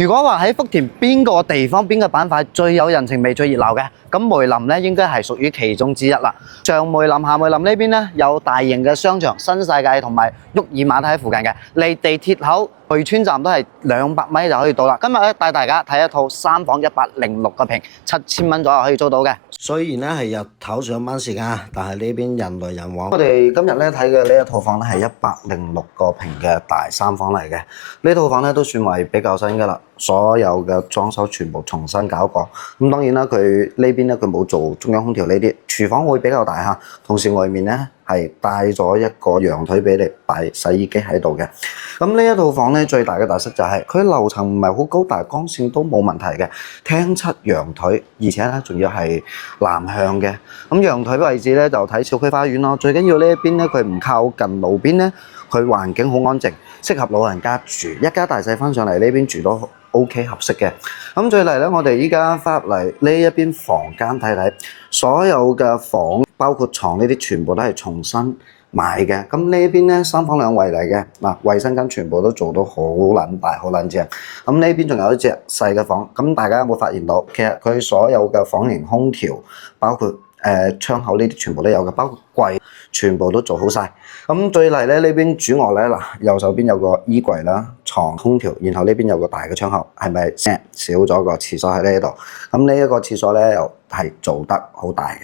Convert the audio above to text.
如果話喺福田邊個地方、邊個板塊最有人情味、最熱鬧嘅，咁梅林咧應該係屬於其中之一啦。上梅林、下梅林呢邊咧有大型嘅商場新世界同埋沃爾瑪都喺附近嘅，離地鐵口匯川站都係200米就可以到啦。今日咧帶大家睇一套3房106個平，7000蚊左右可以租到嘅。雖然咧係日頭上班時間，但係呢邊人來人往。我哋今日咧睇嘅呢一套房咧係106個平嘅大3房嚟嘅。呢套房咧都算為比較新㗎啦，所有嘅裝修全部重新搞過。咁當然啦，佢呢邊咧佢冇做中央空調呢啲，廚房會比較大嚇，同時外面咧係帶咗一個陽台俾你擺洗衣機喺度嘅。咁呢一套房咧最大嘅特色就係佢樓層唔係好高，但係光線都冇問題嘅，廳側陽台，而且咧仲要係南向嘅。咁陽台位置咧就睇小區花園咯。最緊要呢一邊咧佢唔靠近路邊咧，佢環境好安靜，適合老人家住，一家大細翻上嚟呢邊住都 OK 合適嘅。咁再嚟咧，我哋依家翻入嚟呢一邊房間睇睇，所有嘅房包括床呢啲全部都係重新買嘅。咁呢邊咧3房2衛嚟嘅，嗱衛生間全部都做到好撚大好撚正。咁呢邊仲有一隻細嘅房，咁大家有冇發現到其實佢所有嘅房型空調包括窗口呢啲全部都有嘅，包括櫃全部都做好晒。咁再嚟咧呢邊主臥咧，嗱右手邊有個衣櫃啦、床、空調，然後呢邊有個大嘅窗口，係咪少咗個廁所喺呢度？咁呢一個廁所咧又係做得好大嘅。